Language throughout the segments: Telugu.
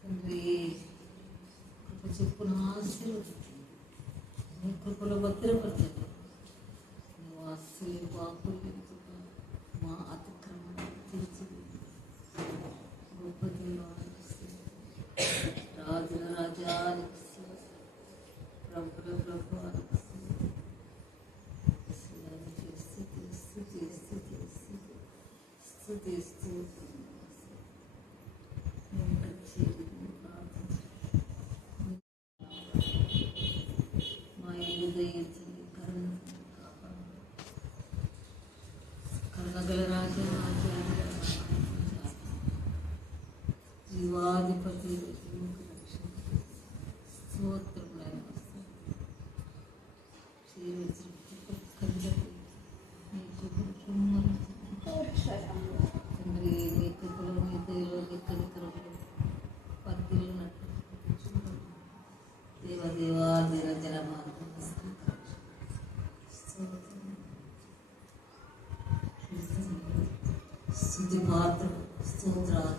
తండ్రి కృప చెప్పున ఆశీర్వదించు, నీ కృపలో భద్రపరచండి. నువ్వు ఆశలు పాపులు మా అతిక్రమణ తీర్చి గొప్ప దేవానికి రాజుల రాజానికి ప్రభుల ప్రభువానికి స్తుతిస్తూ మా ఇల్లు దయించండి, కరుణగల రాజా జీవాధిపతి స్తోత్రములైన తండ్రి నీ కృపలో నీ దయలో నీ కనికరంలో పద్దిల్లునట్టు దేవదేవా నిరంజన స్తుతి పాత్రుడు స్తోత్రాలు.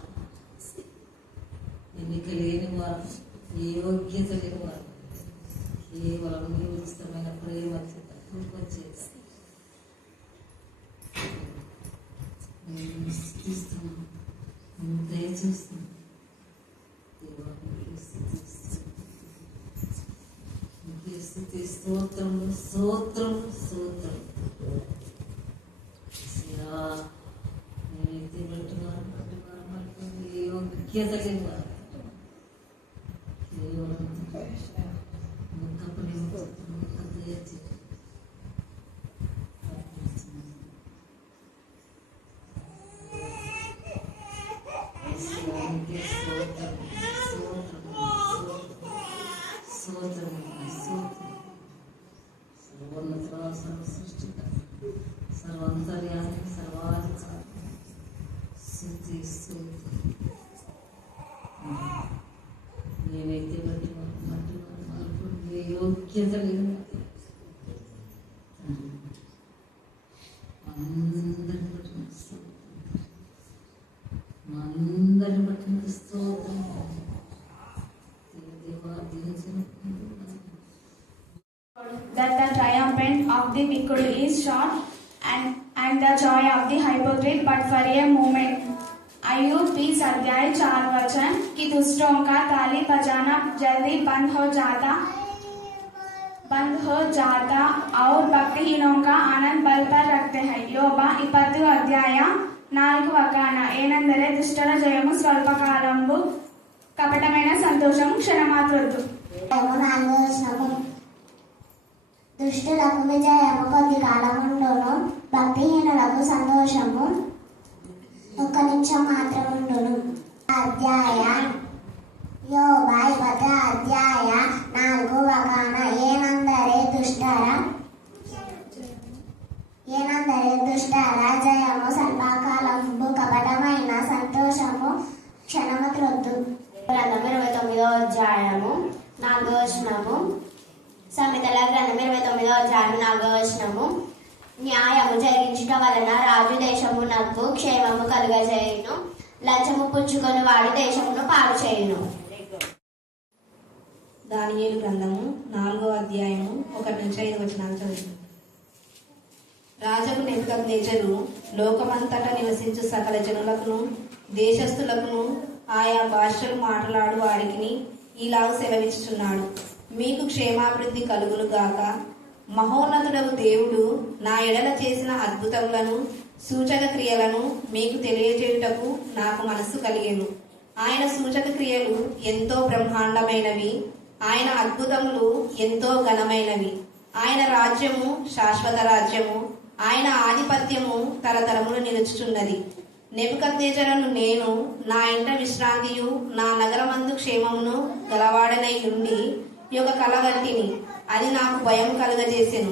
ఎన్నిక లేని వారు, ఏ యోగ్యత లేని వారు, కేవలం నీ ఉచితమైన ప్రేమ చేత కృప చేత నేను స్థుతిస్తున్నాను, నేను దయచేస్తున్నాను. స్తుతి స్తోత్రం స్తోత్రం స్తోత్రం. నేనైతే బట్టి ఏ యోగ్యత లేని వారు, కేవలం సర్వంతర్యాన్ని సర్వాధికారి నేనైతే బట్టి ఏ యోగ్యత లేదు. అందరిని బట్టి స్తోత్రం. That the triumphant of the wicked is short, and the joy of the hypocrite but for a moment. Ayub 20 अध्याय 4 वचन कि दुष्टों का ताली बजाना जल्दी बंद हो जाता और भक्तिहीनों का आनंद बल पर रखते हैं. योबा 20 अध्याय 4 వచన ఏనందరే దుష్టుల జయము స్వల్పకాలంబు కపటమైన సంతోషం క్షణమాత్రొద్దు. దుష్టులకు విజయము కొద్ది కాలముండును, భక్తిహీనులకు సంతోషము ఒక్క నిమిషం మాత్రముండును. అధ్యాయ యోబా 20 అధ్యాయ 4 వచన ఏనందరే దుష్టర జయము స్వల్పకాలంబు కపటమైన సంతోషము క్షణము త్రొద్దు. 29 అధ్యాయము 4 వచనము. సమితల గ్రంథం 29 అధ్యాయం 4 వచనము. న్యాయము జరిగించుట వలన రాజు దేశమునకు క్షేమము కలుగజేయును, లంచము పుచ్చుకొని వాడు దేశమును పాడు చేయును. దానియేలు గ్రంథము 4వ అధ్యాయము 1-5 వచనాలు చదువుతుంది. రాజు నెబుకద్నెజరు లోకమంతటా నివసించు సకల జనులకును దేశస్థులకును ఆయా భాషలు మాట్లాడు వారికి ఇలాగ సెలవిస్తున్నాడు. మీకు క్షేమాభివృద్ధి కలుగును గాక. మహోన్నతుడగు దేవుడు నా ఎడల చేసిన అద్భుతములను సూచక క్రియలను మీకు తెలియజేయుటకు నాకు మనస్సు కలిగెను. ఆయన సూచక క్రియలు ఎంతో బ్రహ్మాండమైనవి, ఆయన అద్భుతములు ఎంతో ఘనమైనవి. ఆయన రాజ్యము శాశ్వత రాజ్యము, ఆయన ఆధిపత్యము తరతరములు నిలుచుచున్నది. నెబుకద్నెజరును నేను నా ఇంట విశ్రాంతియు నా నగరమందు క్షేమమును గలవాడనై ఉండి ఒక కలగంటిని, అది నాకు భయం కలుగజేసెను.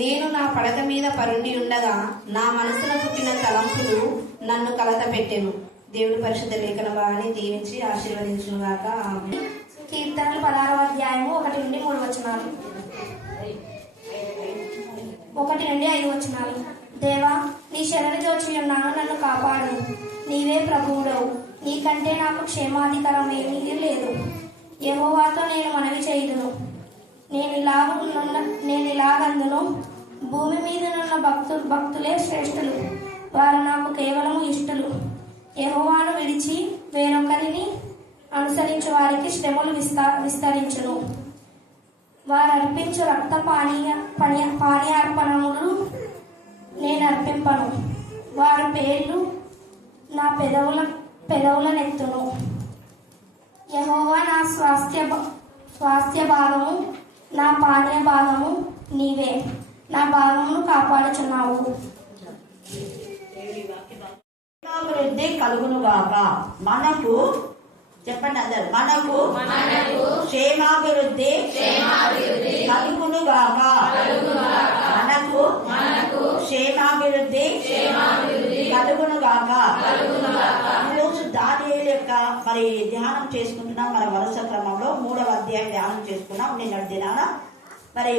నేను నా పడక మీద పరుండి ఉండగా నా మనసున పుట్టిన తలంపులు నన్ను కలత పెట్టెను. దేవుడి పరిశుద్ధ లేఖన వారిని దీవించి ఆశీర్వదించును గాక. ఆమేన్. కీర్తనలు 16వ అధ్యాయము 1-3 వచనాలు. 1-5 వచనాలు. దేవా, నీ శరణు దోచి ఉన్నాను, నన్ను కాపాడు. నీవే ప్రభువుడవు, నీకంటే నాకు క్షేమాధికారం ఏమీ లేదు. యెహోవాతో నేను మనవి చేయుదును. నేను ఇలాగందును, భూమి మీదనున్న భక్తులే శ్రేష్ఠులు, వారు నాకు కేవలము ఇష్టలు. యెహోవాను విడిచి వేరొకరిని అనుసరించు వారికి శ్రమలు విస్తరించును. వారు అర్పించు రక్త పానీయార్పణములు నేను అర్పింపను. వారి పేర్లు నా పెదవులనెత్తును. యెహోవా నా స్వాస్థ్య భాగము, నా పానీయ భాగము నీవే. నా భాగమును కాపాడుచున్నావు. క్షేమాభివృద్ధి కలుగునుగాక. మనకు చెప్పండి అందరు, మనకు క్షేమాభివృద్ధి కలుగునుగాక. మనకు క్షేమాభివృద్ధి కలుగునుగాక. ఈరోజు దానియేలు యొక్క మరి ధ్యానం చేసుకుంటున్నాం. మన వరుస క్రమంలో 3వ అధ్యాయం ధ్యానం చేసుకున్నాం నిన్నటి దినాన, మరి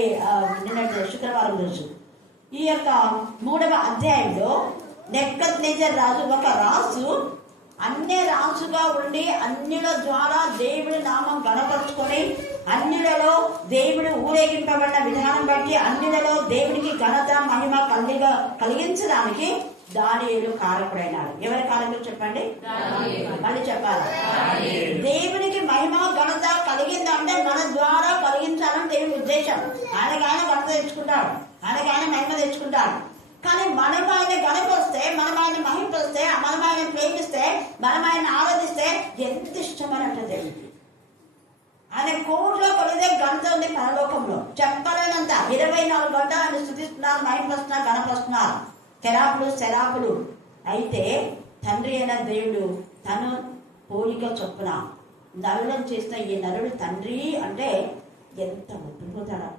నిన్నటి శుక్రవారం రోజు. ఈ యొక్క 3వ అధ్యాయంలో నెబుకద్నెజర్ రాజు, ఒక రాజు అన్య రాజుగా ఉండి అన్యుల ద్వారా దేవుడి నామం గణపరుచుకొని, అన్యులలో దేవుడు ఊరేగింపబడిన విధానం బట్టి అన్యులలో దేవుడికి ఘనత మహిమ కలిగించడానికి దానియేలు కారకుడైనాడు. ఎవరి కారకుడు చెప్పండి, మళ్ళీ చెప్పాలి. దేవునికి మహిమ ఘనత కలిగిందంటే మన ద్వారా కలిగించాలని దేవుని ఉద్దేశం. ఆయనకు ఆయన ఘనత తెచ్చుకుంటాడు, ఆయనకు ఆయన మహిమ తెచ్చుకుంటాడు. కానీ మనం ఆయన గణపరిస్తే, మనం ఆయన మహింపరిస్తే, మనం ఆయన ప్రేమిస్తే, మనం ఆయన ఆరాధిస్తే ఎంత ఇష్టమనంట దేవుడికి. ఆయన కోట్లో కొలిదే ఘనత ఉంది పరలోకంలో, చెప్పలేనంత. 24 గంటలు ఆయన స్తుతిస్తున్నారు, మహింపరుస్తున్నారు, గణపరుస్తున్నారు, కెరాపులు శరాపులు. అయితే తండ్రి అయిన దేవుడు తను పోలిక చొప్పున నరులను చేసిన ఈ నరుడు తండ్రి అంటే ఎంత ఒప్పుకోతాడా.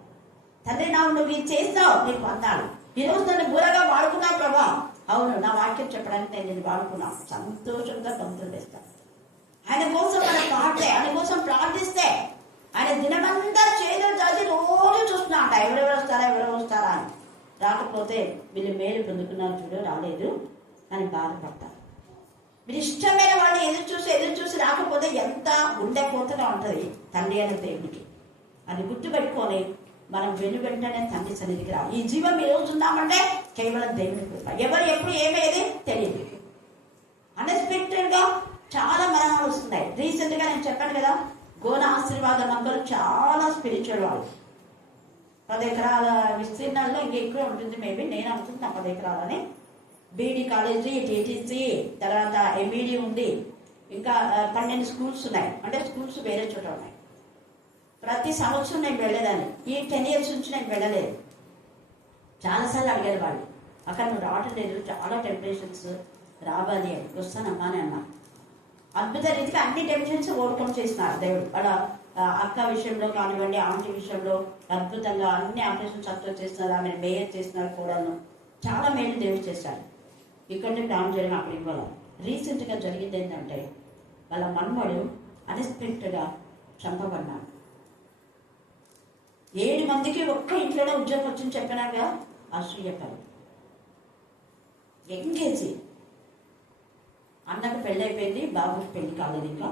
తండ్రి నువ్వు ఇది చేస్తావు, నీకు వందాలు. ఈరోజు నన్ను బూరగా వాడుకున్నావు ప్రభా. అవును, నా వాక్యం చెప్పడానికి నేను నిన్ను వాడుకున్నాను. సంతోషంగా గంతులు వేస్తాను. ఆయన కోసం మనం పాడితే, ఆయన కోసం ప్రార్థిస్తే, ఆయన దినమంతా చేతులు చాచి రోజు చూస్తున్నా అంట ఎవరెవరు వస్తారా అని. రాకపోతే వీళ్ళు మేలు పొందుకున్నారు చూడు, రాలేదు అని బాధపడతారు. మీరు ఇష్టమైన వాళ్ళు ఎదురు చూసి రాకపోతే ఎంత గుండె కోతగా ఉంటుంది తండ్రి అనే దేవుడికి. అది గుర్తుపెట్టుకొని మనం వెంటనే తండ్రి సన్నిధికి రావాలి. ఈ జీవం ఈ రోజు ఉన్నామంటే కేవలం దేవుని కృప. ఎవరు ఎప్పుడు ఏమేది తెలియదు. అన్ఎక్స్పెక్టెడ్ గా చాలా మరణాలు వస్తున్నాయి. రీసెంట్ గా నేను చెప్పాను కదా, గోన ఆశీర్వాదం అందరూ చాలా స్పిరిచువల్ వాళ్ళు. 10 ఎకరాల విస్తీర్ణాల్లో ఇంకా ఎక్కువ ఉంటుంది మేబీ, నేను అనుకుంటున్నా 10 ఎకరాలని. బీడీ కాలేజీ, టీటీసీ, తర్వాత ఎంఈడి ఉంది, ఇంకా 12 స్కూల్స్ ఉన్నాయి. అంటే స్కూల్స్ వేరే చోట ఉన్నాయి. ప్రతి సంవత్సరం నేను వెళ్ళేదాన్ని. ఈ 10 years నుంచి నేను వెళ్ళలేదు. చాలాసార్లు అడిగారు వాళ్ళు, అక్కడ నువ్వు రావటం లేదు, చాలా టెంపరేచర్స్ రావాలి అని. వస్తానమ్మా అని అన్నా. అద్భుత రీతిగా అన్ని టెంపరేచర్స్ ఓవర్కమ్ చేసినారు దేవుడు. వాళ్ళ అక్క విషయంలో కానివ్వండి, ఆంటీ విషయంలో అద్భుతంగా అన్ని ఆపరేషన్స్ సక్సెస్ చేస్తున్నారు. ఆమెను మేయర్ చేస్తున్నారు కూడాను. చాలా మేలు దేవుడు చేశారు. ఇక్కడి నుంచి డామ్ జరిగిన అప్పుడు ఇవ్వాలి. రీసెంట్గా జరిగింది ఏంటంటే, వాళ్ళ మనవడు అన్ఎక్స్పెక్టెడ్గా చంపబడ్డాడు. 7 మందికి ఒక్క ఇంట్లోనే ఉద్యోగం వచ్చింది చెప్పినాగా. అసూయపడి ఎంగేజీ. అన్నకు పెళ్ళి అయిపోయింది, బాబుకి పెళ్లి కాలేదు. ఇంకా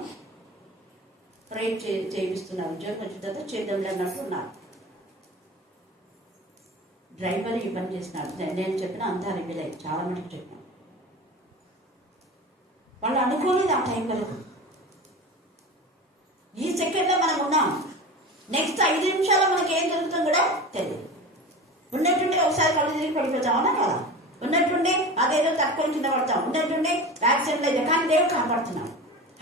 ప్రేర్ చేయిస్తున్నారు. ఉద్యోగం వచ్చిన తర్వాత చేద్దాంలే అన్నట్టు ఉన్నారు. డ్రైవర్ ఈ పని చేసినాడు. నేను చెప్పిన అంతా రివీల్ అయ్యి చాలా మటుకు చెప్పాను. వాళ్ళు అనుకోలేదు ఆ టైం వరకు. ఈ సెకండ్లో మనం ఉన్నాం. నెక్స్ట్ 5 నిమిషాల్లో మనకి ఏం జరుగుతుందో కూడా తెలియదు. ఉన్నట్టుండి ఒకసారి కళ్ళు తిరిగి పడిపోతాం, అవునా కదా? ఉన్నట్టుండి అదేదో తక్కువ కింద పడతాం, ఉన్నట్టుండి యాక్సిడెంట్ అయితే. కానీ దేవుడు కాపాడుతున్నాం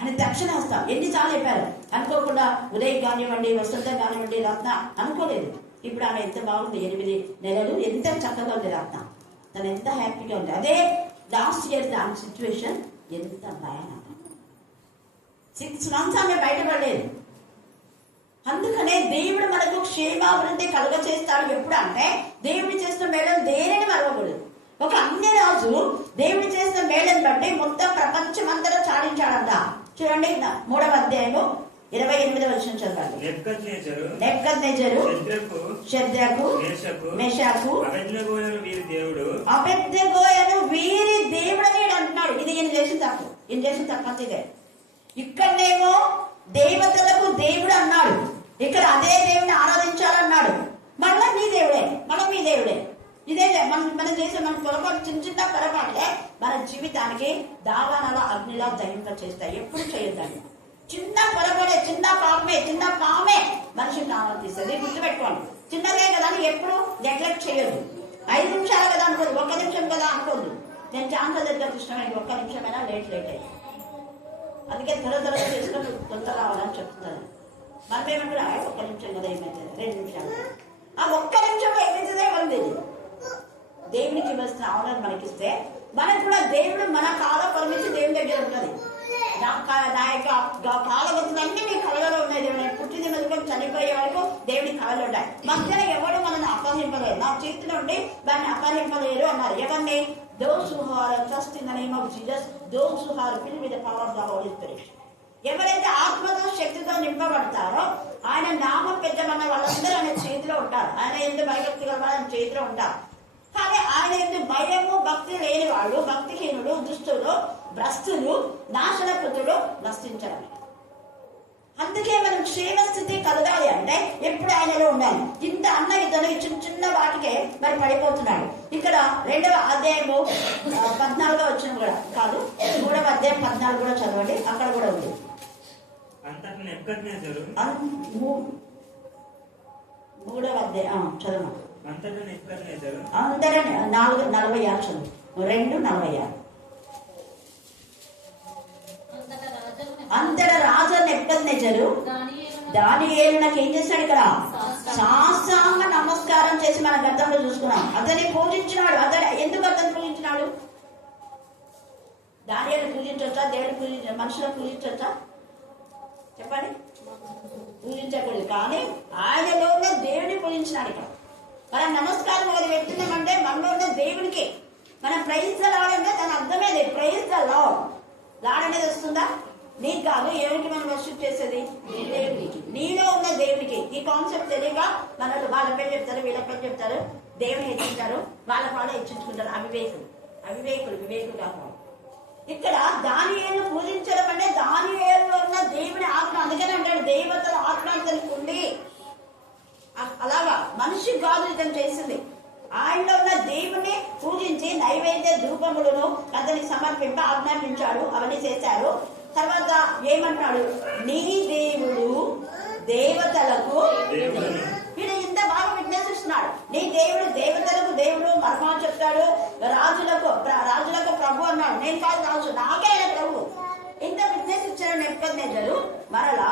అని తక్షణ వస్తాం. ఎన్నిసార్లు చెప్పారు, అనుకోకుండా ఉదయ్ కానివ్వండి, వసంత కానివ్వండి, రత్న అనుకోలేదు. ఇప్పుడు ఆమె ఎంత బాగుంది, 8 నెలలు ఎంత చక్కగా ఉంది రత్న. తను ఎంత హ్యాపీగా ఉంది. అదే లాస్ట్ ఇయర్ దాని సిచ్యువేషన్ ఎంత భయానకం. 6 months ఆమె బయటపడలేదు. అందుకనే దేవుడు మనకు క్షేమాభివృద్ధి కలుగ చేస్తాడు. ఎప్పుడు అంటే దేవుడు చేసిన మేళను దేనిని మరవకూడదు. ఒక అన్య రాజు దేవుడు చేసిన మేళను బట్టి మొత్తం ప్రపంచం అంతటా చాటించాడంట. చూడండి 3వ అధ్యాయము 28వ వచనం చదవండి. నెబుకద్నెజరు, షద్రకు, మెషాకు, అబేద్నెగోయను వీరి దేవుడని అంటున్నాడు. ఇది ఈయన చేసిన తప్పు. ఈయన చేసిన తప్పు అంత ఇదే. ఇక్కడనేమో దేవతలకు దేవుడు అన్నాడు, ఇక్కడ అదే దేవుని ఆరాధించాలన్నాడు. మళ్ళా నీ దేవుడే, మనం మీ దేవుడే. ఇదే మనం చేసే మన పొరపాటు, చిన్న చిన్న పొరపాట్లే మన జీవితానికి దావానలా అగ్నిలా దహింప చేస్తాయి. ఎప్పుడు చేయొద్దండి. చిన్న పొరపాటే, చిన్న పామే మనిషిని ప్రాణం తీస్తుంది. గుర్తుపెట్టుకోండి. చిన్నదే కదా అని ఎప్పుడు నెగ్లెక్ట్ చేయొద్దు. 5 నిమిషాలు కదా అనుకోదు, 1 నిమిషం కదా అనుకోద్దు. నేను ఛాన్స్ దగ్గర ఇష్టమైన 1 నిమిషమైనా లేట్ అయ్యి, అందుకే త్వర చేసుకొని తొందర రావాలని చెప్తాను. మనం ఏమంటారు, 1 నిమిషం కదా ఏమైతుంది, 2 నిమిషాలు. ఆ 1 నిమిషంలో ఏమైతుందో ఇవ్వలేదు. దేవునికి ఇవ్వాల్సిన ఆనర్ మనకిస్తే మనకు కూడా దేవుడు మన కాల పరిమితి దేవుని దగ్గర ఉన్నది. నా యొక్క కాలగతులన్నీ నీ కళలో ఉన్నాయి. దేవుడు పుట్టింది మొదలుకొని చనిపోయే వరకు దేవుని కళలు ఉన్నాయి. మధ్యలో ఎవరు మనల్ని అపహరింపలేరు, నా చేతిలో ఉండి దాన్ని అపహరింపలేరు అన్నారు. ఎవరిని? Those who are trust in the name of Jesus, those who are filled with the power of the holy spirit. ఎవరైతే ఆత్మతో శక్తితో నింపబడతారో ఆయన నామం పెట్టమన్న వాళ్ళందరూ ఆయన చేతిలో ఉంటారు. ఆయన ఎందుకు భయభక్తి గల ఆయన చేతిలో ఉంటారు. కానీ ఆయన ఎందుకు భయము భక్తి లేని వాళ్ళు, భక్తిహీనుడు, దుష్టులు, భ్రష్టులు, నాశనపుతుడు నశించాలి. అందుకే మనం క్షేమస్థితి కలగాలి అంటే ఎప్పుడు ఆయనలో ఉండాలి. ఇంత అన్న ఇతను చిన్న వాటికే మరి పడిపోతున్నాడు. ఇక్కడ 2వ అధ్యాయము 14వ వచనం కూడా కాదు, 3వ అధ్యాయం 14 కూడా చదవండి. అక్కడ కూడా ఉంది. అంతటా నెబుకద్నెజరు 3వ అధ్యాయం చదవండి. అంతటా నెబుకద్నెజరు అందరూ 4:46 చదువు. 2:46. అంతట రాజు నెబుకద్నెజరు దానియేలునకు ఏం చేశాడు? ఇక్కడ సాష్టాంగ నమస్కారం చేసి మన గతంలో చూసుకున్నాం. అతన్ని పూజించినాడు. ఎందుకు అతను పూజించినాడు? దానియేలు పూజించవచ్చా? దేవుడు మనుషులను పూజించవచ్చా? చెప్పండి. పూజించకూడదు. కానీ ఆయనలో ఉన్న దేవుడిని పూజించినాడు. ఇక్కడ మనం నమస్కారం ఒకటి పెడుతున్నామంటే మనలో ఉన్న దేవుడికి మనం ప్రైజ్ ద లార్డ్ అంటే దాని అర్థమేది. Praise the Lord. లార్డ్ అనేది వస్తుందా? నీకు కాదు. ఎవరికి మనం వర్షిప్ చేసేది? నీ దేవుడికి, నీలో ఉన్న దేవుడికి. ఈ కాన్సెప్ట్ తెలియక మనల్ని వాళ్ళ పేరు చెప్తారు, వీళ్ళ పేరు చెప్తారు, దేవుని హెచ్చింటారు, వాళ్ళ పాడు హెచ్చించుకుంటారు. వివేకులు కాదు. ఇక్కడ దానియేలును పూజించడం అంటే దానియేలులో ఉన్న దేవుని ఆత్మ. అందుకని అంటాడు దేవతల ఆత్మ అతనికి ఉంది. అలాగా మనిషి కాదు ఇతను చేసింది. ఆయనలో ఉన్న దేవుని పూజించి నైవేద్య ధూపములను అతనికి సమర్పింప ఆజ్ఞాపించాడు. అవన్నీ చేశారు. తర్వాత ఏమంటాడు? నీ దేవుడు దేవతలకు. వీడు ఇంత బాగా విట్నెస్ ఇస్తున్నాడు. నీ దేవుడు దేవతలకు దేవుడు మర్మాలు చెప్తాడు. రాజులకు ప్రభు అన్నాడు. నేను కాదు రాజు, నాకే ఆయన ప్రభు. ఇంత విట్నెస్ ఇచ్చాడు నెబుకద్నెజరు. మరలా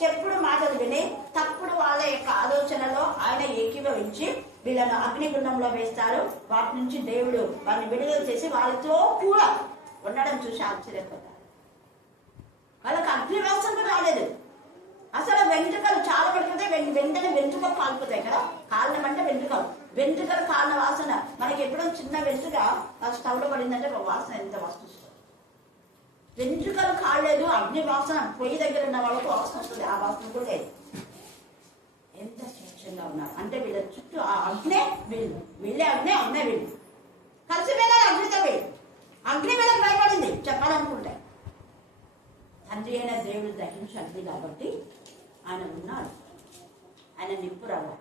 చెప్పుడు మాటలు విని తప్పుడు వాళ్ళ యొక్క ఆలోచనలో ఆయన ఏకీభవించి వీళ్ళను అగ్నిగుండంలో వేస్తారు. వాటి నుంచి దేవుడు వారిని విడుదల చేసి వాళ్ళతో కూడా ఉండడం చూసి ఆశ్చర్యపోతారు. వాళ్ళకి అగ్ని వాసన రాలేదు. అసలు వెంట్రుకలు చాలా పడిపోతాయి. వెంటనే వెంట్రుకలు కాలిపోతాయి కదా. కారణం అంటే వెంట్రుకలు కాలిన వాసన. మనకి ఎప్పుడో చిన్న వెంట్రుక స్టవ్లో పడిందంటే వాసన ఎంత వస్తుంది. వెంట్రుకలు కాలేదు, అగ్ని వాసన. పొయ్యి దగ్గర ఉన్న వాళ్ళకు వాసన వస్తుంది. ఆ వాసన కూడా లేదు. ఎంత స్వచ్ఛంగా ఉన్నారు అంటే వీళ్ళ చుట్టూ ఆ అగ్నే వీళ్ళే అగ్నే వీళ్ళు కలిసిపోయినారు. అగ్నితో అగ్ని వీళ్ళకి భయపడింది చెప్పాలనుకుంటే. తండ్రి అయిన దేవుడు దహించండి కాబట్టి ఆయన ఉన్నాడు. ఆయన నిప్పు రావాలి.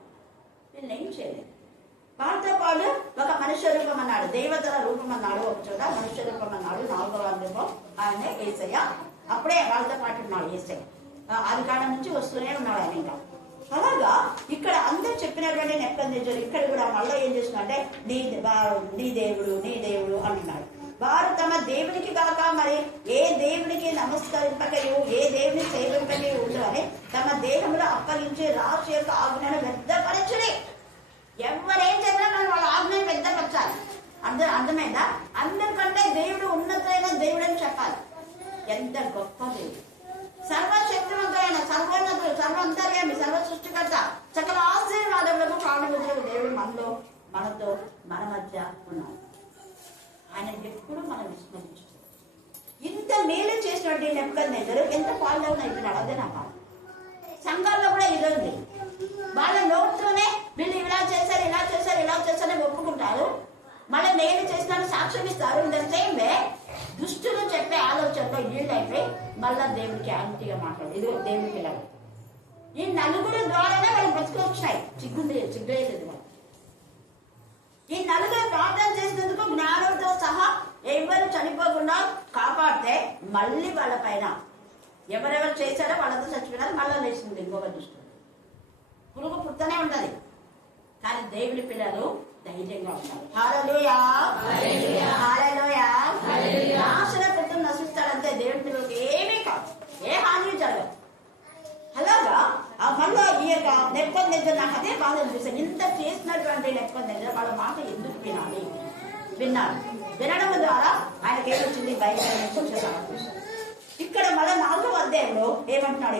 వీళ్ళు ఏం చేయలేదు. వారితో పాటు ఒక మనుష్య రూపం అన్నాడు, దేవతల రూపం అన్నాడు. ఒక చోట మనుష్య రూపం అన్నాడు. 4వ అధ్యాయం ఆయనే యేసయ్య. అప్పుడే వాళ్ళతో పాటు ఉన్నాడు యేసయ్య. ఆది కాలం నుంచి వస్తూనే ఉన్నాడు ఆయన. ఇంకా అలాగా ఇక్కడ అందరూ చెప్పినటువంటి నెబుకద్నెజరు ఇక్కడ కూడా మళ్ళీ ఏం చేస్తున్నాడంటే నీ దేవుడు అంటున్నాడు. వారు తమ దేవునికి కాక మరి ఏ దేవునికి నమస్కరింపకయు ఏ దేవుని సేవింపకయు ఉండని తమ దేహంలో అప్పగించి రాజు యొక్క ఆజ్ఞను వ్యర్థపరచుని. ఎవరేం చెప్పినా మనం వాళ్ళ ఆజ్ఞను వ్యర్థపరచాలి. అర్థమైందా? అందరికంటే దేవుడు ఉన్నతమైన దేవుడు అని చెప్పాలి. ఎంత గొప్ప దేవుడు! సర్వశక్తివంతుడైన, సర్వోన్నతుడు, సర్వంతర్యామి, సర్వ సృష్టికర్త, సకల ఆశీర్వాదములకు కారణములకు దేవుడు మనతో మన మధ్య ఉన్నాడు. ఆయన ఎప్పుడు మనం విస్మరించుకోవాలి. ఇంత మేలు చేసినట్టు నెబుకద్నెజరు ఎంత పాలు అయిపోయినాడు. అదే నా బాధ. సంఘాల్లో కూడా ఇది ఉంది. వాళ్ళ నోట్లోనే వీళ్ళు ఇలా చేశారని ఒప్పుకుంటారు. మళ్ళీ నేను చేసినాను సాక్ష్యం ఇస్తారు. ఇంత సేమ్ వే దుష్టులు చెప్పే ఆలోచనలో ఈల్డ్ అయిపోయి మళ్ళా దేవుడికి యాంటీగా మాట్లాడు. ఇది దేవుడి పిల్లలు. ఈ నలుగురు ద్వారానే వాళ్ళు బతుకొచ్చినాయి. సిగ్గులేదు వాళ్ళు. ఈ నలుగురు ప్రార్థన చేసినందుకు జ్ఞానంతో సహా ఎవరు చనిపోకుండా కాపాడితే మళ్ళీ వాళ్ళ పైన ఎవరెవరు చేశారో వాళ్ళంతా చచ్చిపోయినారు. మళ్ళీ లేచింది ఇంకొక దృష్టి. పురుగు పుట్టనే ఉంటది, కానీ దేవుడి పిల్లలు ధైర్యంగా ఉంటారు. హల్లెలూయా, హల్లెలూయా. నాశన పుట్టు నశిస్తాడంతే. దేవుడి పిల్లలకి ఏమీ కాదు, ఏ హాని జరగదు. అలాగా ఆ మళ్ళీ ఈ యొక్క నెప్పొందెగ్గర నాకు అదే బాధ అనిపిస్తుంది. ఇంత చేసినటువంటి నెప్పొందెగ్గర వాళ్ళ మాట ఎందుకు విన్నాడు. వినడం ద్వారా ఆయనకి ఏమొచ్చింది? భయంకరమైన శిక్ష. ఇక్కడ మళ్ళీ 4వ అధ్యాయంలో ఏమంటున్నాడు?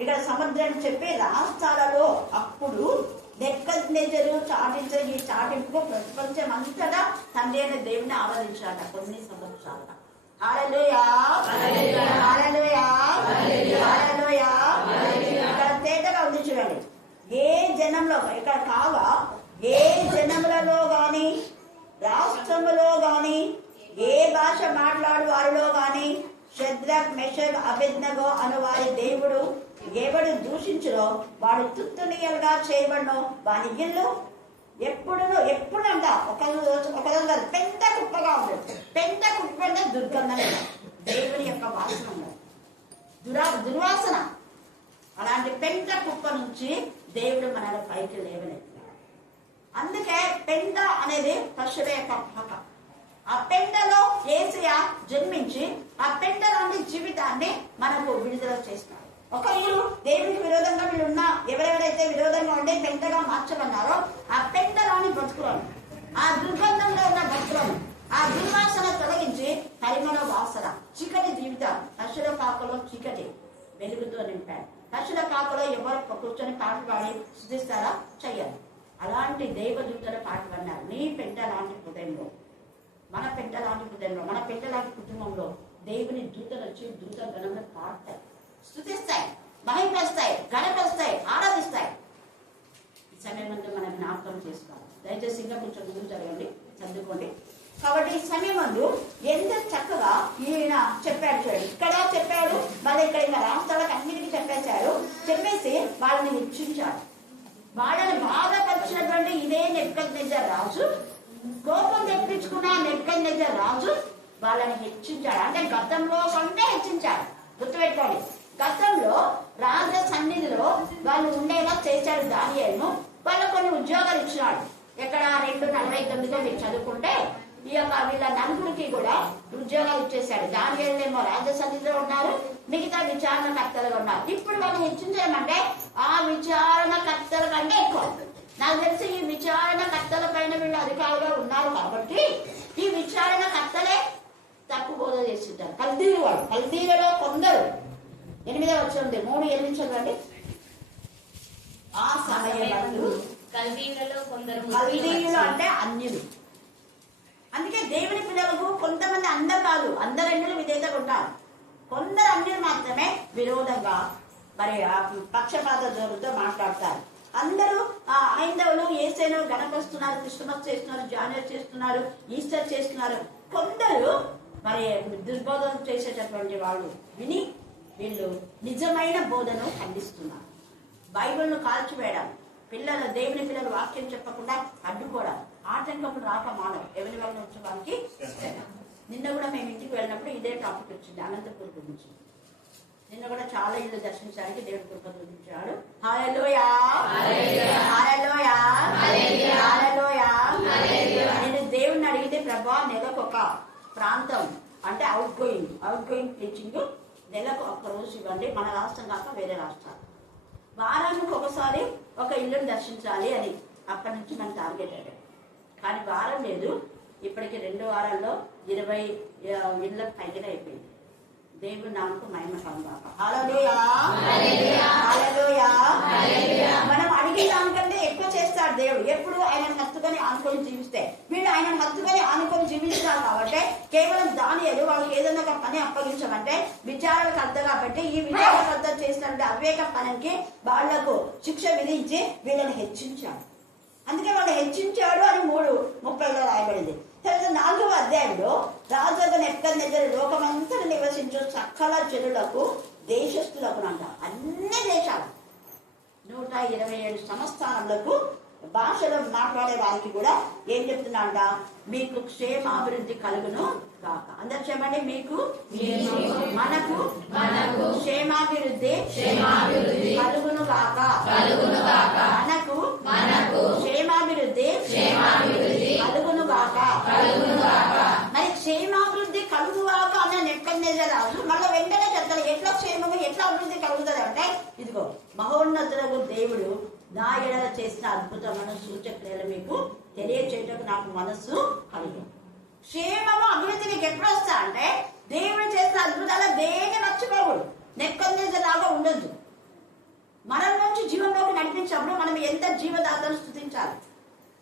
ఇక్కడ సముద్రాన్ని చెప్పే రాష్ట్రాలలో అప్పుడు నెబుకద్నెజరు చాటించే ఈ చాటింపుకు ప్రపంచం అంతటా తండ్రి అయిన దేవుని ఆరాధించాడు కొన్ని సంవత్సరాలుగా. హల్లెలూయా, హల్లెలూయా, హల్లెలూయా. ఇక్కడ తేటగా ఉంది చూడండి. ఏ జనంలో ఇక్కడ కాగా ఏ జనములలో గాని రాష్ట్రములో గాని ఏ భాష మాట్లాడు వారిలో గాని షద్రక్ మెషక్ అబేద్నగో అను వారి దేవుడు ఎవడు దూషించునో వాడు తుత్తునియలుగా చేయబడను. వాని ఇల్లు ఎప్పుడంట ఒకరోజు పెద్ద కుప్పగా ఉంటుంది. పెద్ద కుప్ప అంటే దుర్గంధం, దేవుని యొక్క వాసన ఉన్నది, దుర్వాసన. అలాంటి పెద్ద కుప్ప నుంచి దేవుడు మనల్ని పైకి లేవనెత్తాడు. అందుకే పెంట అనేది పశువుల యొక్క పక. ఆ పెంటలో యేసయ్య జన్మించి ఆ పెంటలోని జీవితాన్ని మనకు విడుదల చేస్తున్నాడు. ఒకరు దేవునికి విరోధంగా వీళ్ళున్నా ఎవరెవరైతే విరోధంగా ఉండి పెంటగా మార్చమన్నారో ఆ పెంటలోని బతుకులను, ఆ దుర్గంధంలో ఉన్న బతుకులను, ఆ దుర్వాసన తొలగించి పరిమళ వాసన, చీకటి జీవితాలు. పశువుల పాకలో చీకటి వెలుగుతో నింపాడు. పశువుల పాకలో ఎవరు కూర్చొని పాటలు పాడి స్తుతిస్తారా? చెయ్యాలి. అలాంటి దైవదూతల పాటలు అన్నారు. నీ పెంట లాంటి హృదయంలో, మన పెంట లాంటి హృదయంలో, మన పెంట లాంటి కుటుంబంలో దేవుని దూతలు వచ్చి దూత గణంలో పాడతాయి, స్తుతిస్తాయి, మహిమపరుస్తాయి, గణపరుస్తాయి, ఆరాధిస్తాయి. ఈ సమయమంతా మనం జ్ఞాపకం చేసుకోవాలి. దయచేసి ఇంకా కొంచెం ముందు జరగండి, చదువుకోండి. కాబట్టి ఈ సమయమందు ఎంత చక్కగా ఈయన చెప్పాడు చూడండి. ఇక్కడ చెప్పాడు, మళ్ళీ ఇక్కడ ఇంకా రాష్ట్రాలకు అన్నిటికీ చెప్పేశాడు. చెప్పేసి వాళ్ళని హెచ్చించాడు. వాళ్ళని బాధపరిచినటువంటి ఇదే నెబుకద్నెజర్ రాజు, కోపం తెప్పించుకున్న నెబుకద్నెజర్ రాజు వాళ్ళని హెచ్చించాడు. అంటే గతంలో కంటే హెచ్చించాడు. గుర్తుపెట్టుకోండి, గతంలో రాజ సన్నిధిలో వాళ్ళు ఉండేలా చేశాడు దానియేలును. వాళ్ళకు కొన్ని ఉద్యోగాలు ఇచ్చినాడు. ఎక్కడ 2:49 మీరు చదువుకుంటే ఈ యొక్క వీళ్ళ నలుగురికి కూడా ఉద్యోగాలు ఇచ్చేశాడు. దానియేలేమో రాజ సన్నిధిలో ఉన్నారు, మిగతా విచారణకర్తలుగా ఉన్నారు. ఇప్పుడు వాళ్ళు హెచ్చించడమంటే ఆ విచారణకర్తల కంటే ఎక్కువ. నాకు తెలిసి ఈ విచారణకర్తల పైన వీళ్ళు అధికారులుగా ఉన్నారు కాబట్టి ఈ విచారణకర్తలే తప్పు బోధ చేస్తుంటారు. కల్దీలు వాళ్ళు, కల్దీలలో కొందరు 8వ వచనం 3:8 చదవండి. ఆ సమయంలో కల్దీయులలో కొందరు, కల్దీయులు అంటే అన్యులు. అందుకే దేవుని పిల్లలకు కొంతమంది అందరు కాదు, అందరు అన్యులు విధేయతగా ఉంటారు. కొందరు అన్యులు మాత్రమే విరోధంగా మరి పక్షపాత జోరుతో మాట్లాడతారు. అందరూ ఐందవులు యేసును గణపరుస్తున్నారు, క్రిస్మస్ చేస్తున్నారు, జాన్యువరి చేస్తున్నారు, ఈస్టర్ చేస్తున్నారు. కొందరు మరి దుర్బోధన చేసేటటువంటి వాళ్ళు విని వీళ్ళు నిజమైన బోధను ఖండిస్తున్నారు. బైబిల్ను కాల్చివేయడం, దేవుని పిల్లలు వాక్యం చెప్పకుండా అడ్డుకోవడం, ఆటంకములు రాక మానవు ఎవరి వల్ల వచ్చే వాళ్ళకి. నిన్న కూడా మేము ఇంటికి వెళ్ళినప్పుడు ఇదే టాపిక్ వచ్చింది, అనంతపూర్ గురించి. నిన్న కూడా చాలా ఇల్లు దర్శించడానికి దేవుడి కృప చూపించాడు. హల్లెలూయా, హల్లెలూయా, హల్లెలూయా. నేను దేవుడిని అడిగితే ప్రభా నెలకు ఒక ప్రాంతం అంటే అవుట్ గోయింగ్ టీచింగ్ నెలకు 1 రోజు ఇవ్వండి, మన రాష్ట్రం కాక వేరే రాష్ట్రాలు. వారానికి ఒకసారి ఒక ఇల్లుని దర్శించాలి అని అప్పటి నుంచి మన టార్గెట్ అయ్యాడు. కానీ వారం లేదు, ఇప్పటికి 2 వారాల్లో 20 ఇళ్ళ పైన అయిపోయింది. దేవుడి నామకు మహిమ కలుగాక. హల్లెలూయా, హల్లెలూయా. మనం అడిగే దానికంటే ఎక్కువ చేస్తాడు దేవుడు. ఎప్పుడు ఆయనను హత్తుకొని ఆనుకొని జీవిస్తే, వీళ్ళు ఆయనను హత్తుకొని ఆనుకొని జీవిస్తారు. కాబట్టి కేవలం దానియేలు వాళ్ళకి ఏదైనా ఒక పని అప్పగించమంటే విచారణకర్త కాబట్టి ఈ విచారణకర్త చేసినటువంటి అవివేక పనికి వాళ్లకు శిక్ష విధించి వీళ్ళని హెచ్చించాడు. అందుకే వాళ్ళు హెచ్చించాడు అని 3:30లో రాయబడింది. తర్వాత 4వ అధ్యాయంలో రాజు నెబుకద్నెజరు లోకమంతా నివసించు సకల జనులకు దేశస్థులకు అంట, అన్ని దేశాలు 127 సంస్థానములకు భాషలో మాట్లాడే వారికి కూడా ఏం చెప్తున్నా అంట, మీకు క్షేమాభివృద్ధి కలుగును కాక. అందరు చెప్పండి, మీకు మనకు క్షేమాభివృద్ధి కలుగును కాక. మనకు క్షేమాభివృద్ధి కలుగును కాక. మరి క్షేమాభివృద్ధి కలుగుగాక అన్న నెబుకద్నెజరు రాజు మళ్ళీ వెంటనే చెప్తాడు ఎట్లా క్షేమము ఎట్లా అభివృద్ధి కలుగుతుంది అంటే, ఇదిగో మహోన్నతులకు దేవుడు నా ఎడల చేసిన అద్భుతమైన సూచక్రియలు మీకు తెలియచేయటకు నాకు మనస్సు కలిగి. క్షేమము అభివృద్ధి నీకు ఎప్పుడు వస్తా అంటే దేవుడు చేసిన అద్భుతాలు దేన్ని మర్చిపోకూడదు, నెబుకద్నెజరు లాగా ఉండొద్దు. మనం నుంచి జీవంలోకి నడిపించినప్పుడు మనం ఎంత జీవదాతను స్తుతించాలి,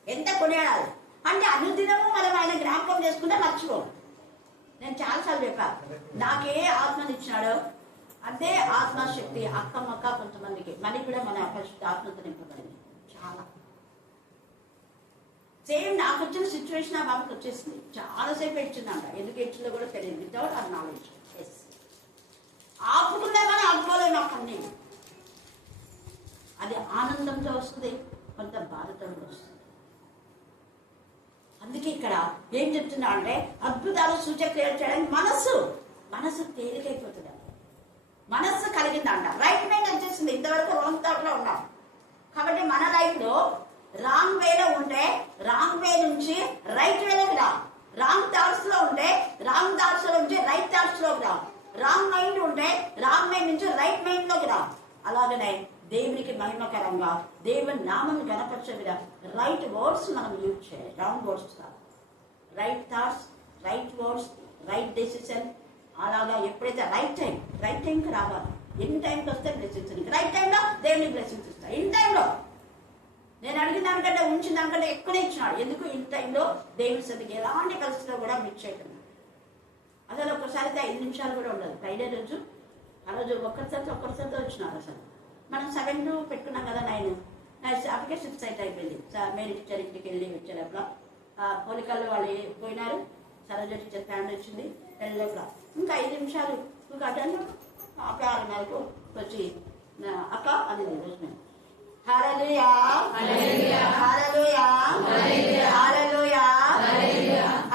ఎంత కొనియాడాలి అంటే అనుదినము మనం ఆయన జ్ఞాపకం చేసుకుంటే మర్చిపోం. నేను చాలాసార్లు చెప్పాను, నాకే ఆత్మనిచ్చినాడో అదే ఆత్మశక్తి అక్కమక్క కొంతమందికి, మనకి కూడా మన పరిశుద్ధ ఆత్మతో నింపబడింది. చాలా సేమ్ నాకు వచ్చిన సిచ్యువేషన్ ఆ బాబుకి వచ్చేసింది. చాలాసేపు ఇచ్చిందంట, ఎందుకు ఇచ్చిందో కూడా తెలియదు. వితౌట్ ఆ నాలెడ్జ్ ఆపుకుందే కానీ ఆపుకోలేము. నాకు అన్ని అది ఆనందంతో వస్తుంది, కొంత బాధతో కూడా వస్తుంది. అందుకే ఇక్కడ ఏం చెప్తున్నా అంటే అద్భుతాలు సూచక్రియలు చేయడానికి మనసు తేలికైపోతుంది. మనస్సు కలిగిందంట, రైట్ మైండ్ వచ్చేసింది. ఇంతవరకు రాంగ్ థాట్ లో ఉన్నాం కాబట్టి మన లైఫ్ లో రాంగ్ వేలో ఉంటే రాంగ్ వే నుంచి రైట్ వేలోకి రా, రాంగ్ థాట్స్ లో ఉంటే రాంగ్ థాట్స్ లో నుంచి రైట్ థాట్స్ లోకి రా, రాంగ్ మైండ్ ఉంటే రాంగ్ మైండ్ నుంచి రైట్ మైండ్ లోకి రా. అలాగనే దేవునికి మహిమకరంగా దేవుని నామం గణపరిచే విధంగా రైట్ వర్డ్స్ మనం యూజ్ చేయాలి, రాంగ్ వర్డ్స్ కాదు. Right thoughts, right words, right decision. అలాగా ఎప్పుడైతే రైట్ టైంకి రావాలి. ఎన్ని టైంకి వస్తే బ్లెస్సింగ్స్, రైట్ టైంలో దేవుని బ్లెస్సింగ్స్ ఇస్తాయి. ఇన్ టైంలో నేను అడిగిన దానికంటే ఉంచిన దానికంటే ఎక్కువనే ఇచ్చినాడు. ఎందుకు ఇన్ టైంలో దేవుని సన్నిధికి ఎలాంటి పరిస్థితిలో కూడా మిక్స్ చేయకుండా. అసలు ఒక్కసారి 5 నిమిషాలు కూడా ఉండదు. ఫ్రైడే రోజు ఆ రోజు ఒక్కరిసారితో వచ్చినారు. అసలు మనం 7 పెట్టుకున్నాం కదా, 9 అప్పటికే 6 అయిపోయింది. మేరీ టీచర్ ఇంటికి వెళ్ళి వచ్చేటప్పుడు పోలికల్లో వాళ్ళు పోయినారు. సరోజ టీచర్ ఫ్యామిలీ వచ్చింది. వెళ్ళేప్పుడు ఇంకా 5 నిమిషాలు ఇంకా అటెండ్ 6:30కు వచ్చి అక్క అనేది రోజు మేము హల్లెలూయా హల్లెలూయా హల్లెలూయా.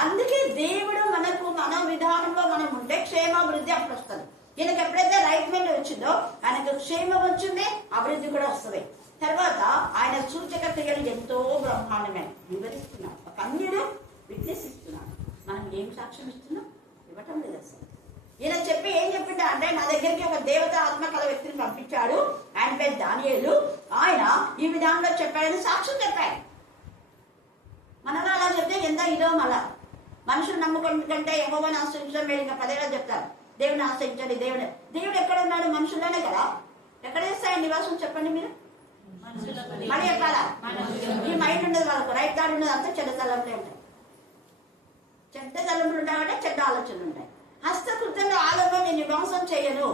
అందుకే దేవుడు మనకు మన విధానంలో మనం ఉంటే క్షేమాభివృద్ధి అప్పుడు వస్తుంది. ఈయనకు ఎప్పుడైతే రైట్ మైండ్ వచ్చిందో ఆయనకు క్షేమం వచ్చింది, అభివృద్ధి కూడా వస్తుంది. తర్వాత ఆయన సూచక క్రియలు ఎంతో బ్రహ్మాండమే వివరిస్తున్నాడు. ఒక అన్యుడు విట్నెస్ ఇస్తున్నాడు. మనం ఏం సాక్ష్యం ఇస్తున్నాం? ఇవ్వటం లేదు అసలు. ఈయన చెప్పి ఏం చెప్పిండా అంటే, నా దగ్గరికి ఒక దేవత ఆత్మ కల వ్యక్తిని పంపించాడు, ఆయన పేరు దానియేలు, ఆయన ఈ విధానంలో చెప్పాడని సాక్ష్యం చెప్పాడు. మనలో అలా చెప్తే ఎంత ఇదో మళ్ళా మనుషులు నమ్ముకుంటే యెహోవాను ఆశ్రయించడం మీరు ఇంకా 10 చెప్తారు. దేవుని ఆశ్రయించండి. దేవుడు ఎక్కడ ఉన్నాడు? మనుషుల్లోనే కదా. ఎక్కడ చేస్తాయి నివాసం చెప్పండి మీరు? మళ్ళీ చెప్పాలా? ఈ మైండ్ ఉండదు వాళ్ళకు, రైట్ థాట్ ఉండదు, అంతా చెడ్డ తలంపులే ఉంటాయి. చెడ్డ తలంపులు ఉంటాయంటే చెడ్డ ఆలోచనలు ఉంటాయి. హస్తకృతంలో ఆలోచన నేను నివాసం చేయను,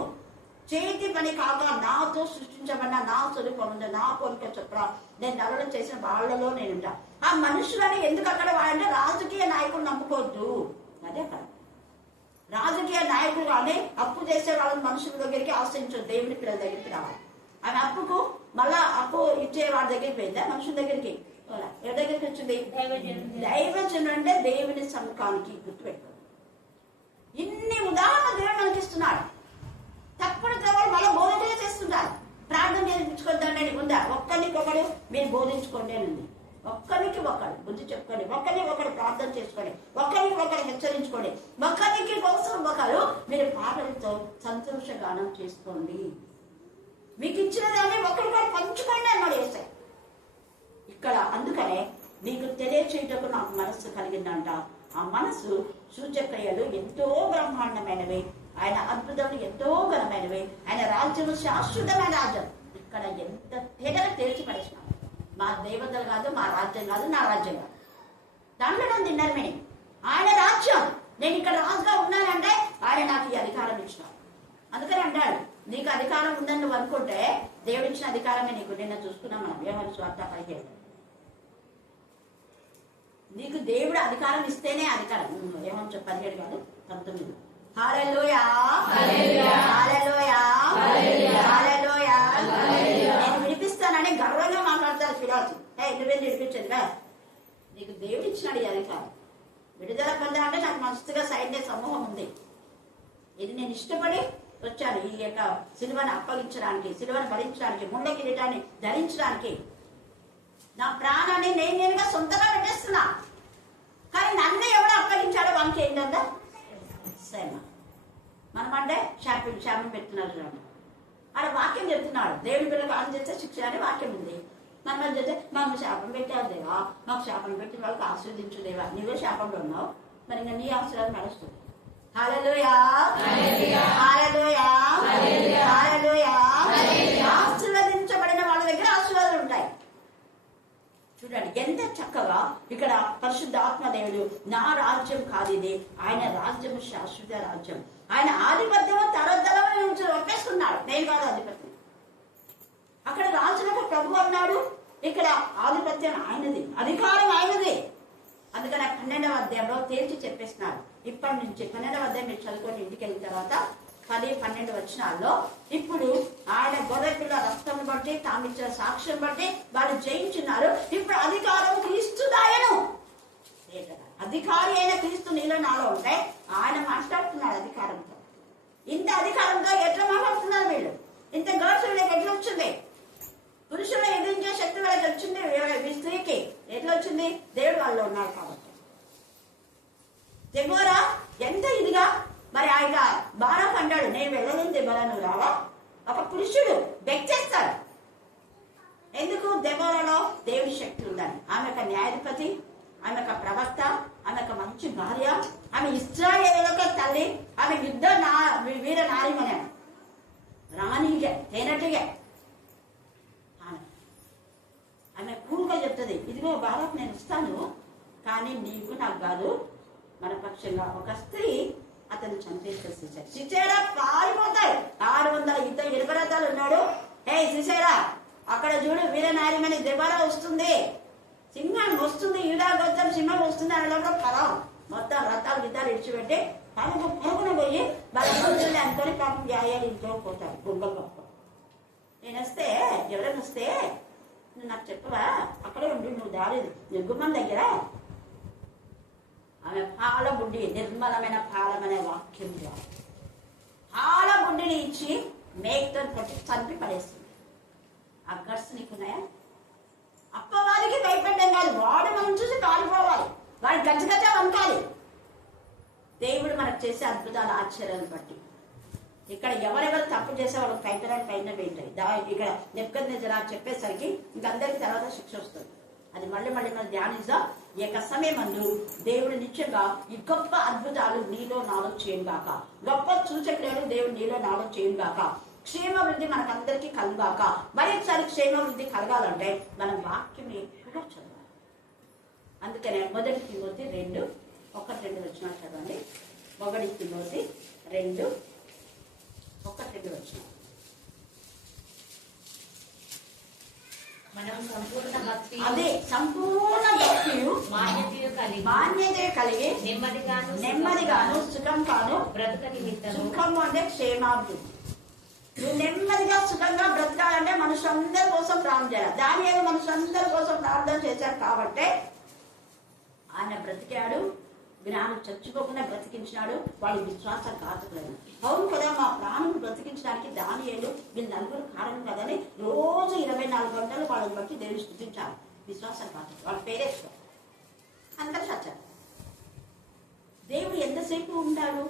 చేతి పని కాక నాతో సృష్టించబడిన నా స్వరూపం ఉంది, నా కోరిక చొప్పున నేను నవలం చేసిన వాళ్ళలో నేను ఉంటా. ఆ మనుషులని ఎందుకు అక్కడ వాడంటే రాజకీయ నాయకులు నమ్ముకోవద్దు. అదే కదా, రాజకీయ నాయకులు కానీ అప్పు చేసే వాళ్ళని మనుషుల దగ్గరికి ఆశ్రయించదు, దేవుని పిల్లల దగ్గరికి రావాలి. ఆమె అప్పుకు మళ్ళా అప్పు ఇచ్చే వాళ్ళ దగ్గరికి పోయిందా? మనుషుల దగ్గరికి ఎవరి దగ్గరికి వచ్చింది? దైవజనుడు అంటే దేవుని సముఖానికి గుర్తుపెట్టుకోండి. ఇన్ని ఉదాహరణ దేవుడు మనకి ఇస్తున్నాడు. తప్పుడు త్రవాళ్ళు మళ్ళీ బోధనగా చేస్తున్నారు. ప్రార్థన చేయించుకోద్దండి ఉందా? ఒక్కరికొకడు మీరు బోధించుకోండి అని ఉంది. ఒక్కరికి ఒకరు బుద్ధి చెప్పుకోండి, ఒకరికి ఒకరు ప్రార్థన చేసుకోండి, ఒకరికి ఒకరు హెచ్చరించుకోండి, ఒకరికి కోసం ఒకరు మీరు పాటలతో సంతోషగానం చేసుకోండి. మీకు ఇచ్చిన దాన్ని ఒకరికొకరు పంచుకోండి అన్నాడు యేసయ్య ఇక్కడ. అందుకనే మీకు తెలియచేయటకు నాకు మనస్సు కలిగిందంట. ఆ మనసు సూచక్రియలు ఎంతో బ్రహ్మాండమైనవి, ఆయన అద్భుతములు ఎంతో ఘనమైనవి, ఆయన రాజ్యము శాశ్వతమైన రాజ్యం. ఇక్కడ ఎంత తేటగా తేల్చి పడేసినాడు. మా దేవతలు కాదు, మా రాజ్యం కాదు, నా రాజ్యం కాదు, దాంట్లో ఉంది ఇన్నర్ మీనింగ్. ఆయన రాజ్యం. నేను ఇక్కడ రాజుగా ఉన్నానంటే ఆయన నాకు ఈ అధికారం ఇచ్చినాడు. అందుకని అంటాడు, నీకు అధికారం ఉందని నువ్వు అనుకుంటే దేవుడు ఇచ్చిన అధికారమే నీకు. నిన్న చూసుకున్నాం మనం యోహాను సువార్త 17. నీకు దేవుడు అధికారం ఇస్తేనే అధికారం. ఏమో 17 కాదు 19. హల్లెలూయా హల్లెలూయా హల్లెలూయా. నేను విడిపిస్తానని గర్వంగా మాట్లాడతారు పిల్లలు. నువ్వేం విడిపించదుగా, నీకు దేవుడు ఇచ్చినాడు ఈ అధికారం. విడుదల పొందాలంటే నాకు మస్తుగా సైన్య సమూహం ఉంది. ఇది నేను ఇష్టపడి వచ్చాను ఈ యొక్క సిలువను అప్పగించడానికి, సిలువను భరించడానికి, ముండ కిరీటాన్ని ధరించడానికి. నా ప్రాణాన్ని నేనుగా సొంతగా పెట్టేస్తున్నా. కానీ నన్ను ఎవరు అప్పగించాడో వాళ్ళకి ఏంటందా సేమ. మనం అంటే శాపం పెడుతున్నారు చూడండి. ఆడ వాక్యం చెప్తున్నాడు, దేవుడి పిల్లలకు ఆన్ చేస్తే శిక్ష అని వాక్యం ఉంది. మనం చేస్తే మాకు శాపం పెట్టారు దేవా, మాకు శాపం పెట్టిన వాళ్ళకి ఆశీర్వదించు దేవా. నువ్వే శాపంలో ఉన్నావు, మరి ఇంకా నీ ఆశీర్వాదం నడుస్తుంది. హల్లెలూయా హల్లెలూయా హల్లెలూయా. ఆశీర్వదించబడిన వాళ్ళ దగ్గర ఆశీర్వాదాలు ఉంటాయి. చూడండి ఎంత చక్కగా ఇక్కడ పరిశుద్ధ ఆత్మదేవుడు, నా రాజ్యం కాదు ఇది, ఆయన రాజ్యం శాశ్వత రాజ్యం, ఆయన ఆధిపత్యము తరతరముల నుంచి ఒప్పేస్తున్నాడు. నేను కాదు ఆధిపత్యం. అక్కడ రాజులకు ప్రభు అన్నాడు, ఇక్కడ ఆధిపత్యం ఆయనది, అధికారం ఆయనది. అందుకని 12వ అధ్యాయంలో తేల్చి చెప్పేస్తున్నారు. ఇప్పటి నుంచి 12వ అధ్యాయం మీరు చదువుకొని ఇంటికి వెళ్ళిన తర్వాత 10-12 వచనాల్లో ఇప్పుడు ఆయన గొర్రెపిల్ల రక్తం బట్టి తాము ఇచ్చిన సాక్ష్యం బట్టి వాళ్ళు జయించున్నారు. ఇప్పుడు అధికారం క్రీస్తుదాయను. అధికారి అయిన క్రీస్తు నీలో నాలో ఉంటే ఆయన మాట్లాడుతున్నాడు అధికారంతో. ఇంత అధికారంతో ఎట్లా మాట్లాడుతున్నారు వీళ్ళు? ఇంత గర్ల్స్ వీళ్ళకి ఎట్లా వచ్చింది? పురుషులు ఎదిరించే శక్తి వాళ్ళకి వచ్చింది, స్త్రీకి ఎట్లా వచ్చింది? దేవుడు వాళ్ళు ఉన్నారు కాబట్టి. దెబోరా ఎంత ఇదిగా మరి ఆయన బారాకు అంటాడు, నేను వెళ్ళలేదు దెబోరా, నువ్వు రావా? ఒక పురుషుడు బెక్చేస్తాడు. ఎందుకు? దెబోరాలో దేవుడి శక్తి ఉందని. ఆమె ఒక న్యాయాధిపతి, ఆమె ఒక ప్రవక్త, ఆమె ఒక మంచి భార్య, ఆమె ఇశ్రాయేలులకు తల్లి, ఆమె యుద్ధ వీర నారిమనే రాణిగా తేనటిగా. ఆమె కూల్గా చెప్తుంది, ఇదిగో బారాకు నేను ఇస్తాను, కానీ నీకు నాకు కాదు. మన పక్షంగా ఒక స్త్రీ అతను చంపేస్తే సిసేరా పారిపోతాడు. 600 యుద్ధ ఇరుపరథాలు ఉన్నాడు. సిసేరా అక్కడ చూడు, వీరనారిమని దెబోరా వస్తుంది, సింహం వస్తుంది, యూదా గోత్రం సింహం వస్తుంది అనడంలో పరం మొత్తం రథాలు గిద్దాలు ఇడిచిపెట్టి పరుగున పోయి బలపడుతుంది అనుకొని పాపం వ్యాయాలు ఇంట్లో పోతారు గుండెలు గొప్ప. నేను వస్తే ఎవరైనా వస్తే నువ్వు నాకు చెప్పవా? అక్కడే ఉండి నువ్వు దారి గుమ్మం దగ్గర. ఆమె పాలబుడ్డి, నిర్మలమైన పాలమనే వాక్యం, పాలబుడ్డిని ఇచ్చి మేకతో కొట్టి చంపి పడేస్తుంది. ఆ గట్స్ నీకున్నాయా? అప్పవారికి భయపడ్డం కాదు, వాడు మనం చూసి కాలిపోవాలి, వాడు గచ్చగచ్చ వంకాలి. దేవుడు మనకు చేసే అద్భుతాలు ఆశ్చర్యాలను బట్టి ఇక్కడ ఎవరెవరు తప్పు చేసే వాళ్ళకి కైతరాలు పైన వేయంటాయి. ఇక్కడ నెబ్కద్నెజర్ చెప్పేసరికి ఇంకందరికి తర్వాత శిక్ష వస్తుంది. అది మళ్ళీ మనం ధ్యానిద్దాం. ఏక సమయమందు దేవుడు నిత్యంగా ఈ గొప్ప అద్భుతాలు నీలో నాలో చేయగాక, గొప్ప సూచక్రియలు దేవుడు నీలో నాలో చేయగాక, క్షేమాభివృద్ధి మనకందరికీ కలుగాక. మరొకసారి క్షేమాభివృద్ధి కలగాలంటే మనం వాక్యం ఎక్కువగా చదవాలి. అందుకనే 1 తిమోతి 2:1-2 వచనాలు చదవండి. 1 తిమోతి 2:1-2 వచనాలు. మనం సంపూర్ణ భక్తి, అదే సంపూర్ణ భక్తియు మాన్యత కలిగి నెమ్మదిగాను సుఖంగాను బ్రతుక నిమిత్తము. సుఖము అంటే క్షేమాభివృద్ధి. నువ్వు నెమ్మదిగా సుఖంగా బ్రతకాలంటే మనుషులందరి కోసం ప్రార్థన చేయాలి. దానియేలు మనుషులందరి కోసం ప్రార్థన చేశారు కాబట్టి ఆయన బ్రతికాడు, జ్ఞానం చచ్చిపోకుండా బ్రతికించినాడు. వాళ్ళు విశ్వాస ఘాతకులను. అవును కదా, మా ప్రాణం బ్రతికించడానికి దానియేలు వీళ్ళు 4 కారణం కదని రోజు 24 గంటలు వాళ్ళని బట్టి దేవుని స్తుతించాలి. విశ్వాస ఘాతకులు వాళ్ళ పేరెక్స్ అందరూ చచ్చారు. దేవుడు ఎంతసేపు ఉంటాడు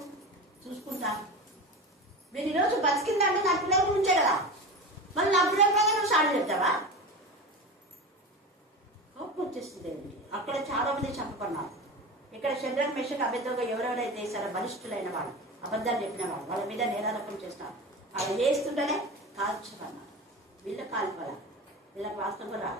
చూసుకుంటారు. మీరు ఈరోజు బతికిందంటే నా పిల్లల గురించే కదా, మళ్ళీ నా పిల్లల మీద నువ్వు సాడు చెప్తావా? కోపం వచ్చేస్తుంది దేవుడికి. అక్కడ చాలా మంది చంపకున్నారు. ఇక్కడ శద్రక్ మేషక్ అబేద్నెగో ఎవరెవరైతే చేశారో బలిష్ఠులైన వాళ్ళు, అబద్ధాలు చెప్పిన వాళ్ళు, వాళ్ళ మీద నేరారోపణ చేస్తున్నారు. వాళ్ళు చేస్తుంటేనే కాల్చుకున్నారు. వీళ్ళ కాల్పల వీళ్ళకి వాస్తవం రా.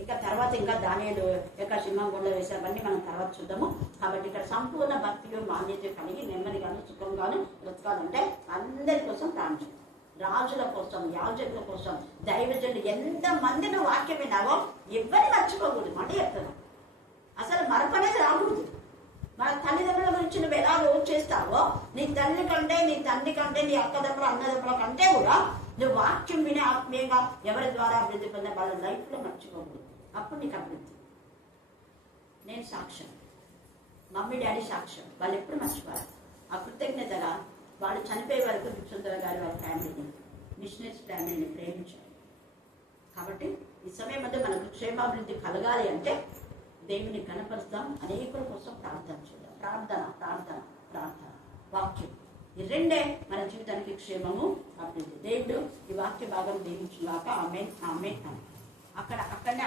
ఇంకా తర్వాత ఇంకా దానియేలు యొక్క సింహం గుండె వేసారని మనం తర్వాత చూద్దాము. కాబట్టి ఇక్కడ సంపూర్ణ భక్తిగా మాన్యత కలిగి నెమ్మదిగాను సుఖంగాను బ్రతకాలంటే అందరి కోసం ప్రార్థించాలి. రాజుల కోసం, యాజకుల కోసం, దైవజనులు ఎంత మందిని వాక్యం విన్నావో ఎవరిని మర్చిపోకూడదు. మళ్ళీ చెప్తాను, అసలు మరపనేది రాకూడదు. మన తల్లిదండ్రుల గురించి నువ్వు ఎలా రోజు చేస్తావో, నీ తల్లి కంటే, నీ తండ్రి కంటే, నీ అక్కదమ్ముల అన్నదమ్ముల కంటే కూడా నువ్వు వాక్యం విని ఆత్మీయంగా ఎవరి ద్వారా అభివృద్ధి పొందే వాళ్ళ లైఫ్లో మర్చిపోకూడదు. అప్పుడు నీకు అభివృద్ధి. నేను సాక్ష్యం, మమ్మీ డాడీ సాక్ష్యం. వాళ్ళు ఎప్పుడు మర్చిపోరు. ఆ కృతజ్ఞతగా వాళ్ళు చనిపోయే వరకు భిక్షుంతర గారి వాళ్ళ ఫ్యామిలీని, మిషనరీస్ ఫ్యామిలీని ప్రేమించారు. కాబట్టి ఈ సమయం మధ్య మనకు క్షేమాభివృద్ధి కలగాలి అంటే దేవుని కనపరుస్తాం, అనేకుల కోసం ప్రార్థన చేద్దాం. ప్రార్థన ప్రార్థన ప్రార్థన, వాక్యం, ఈ రెండే మన జీవితానికి క్షేమము అభివృద్ధి. దేవుడు ఈ వాక్య భాగం దీవించుగాక. ఆమేన్ ఆమేన్. అక్కడనే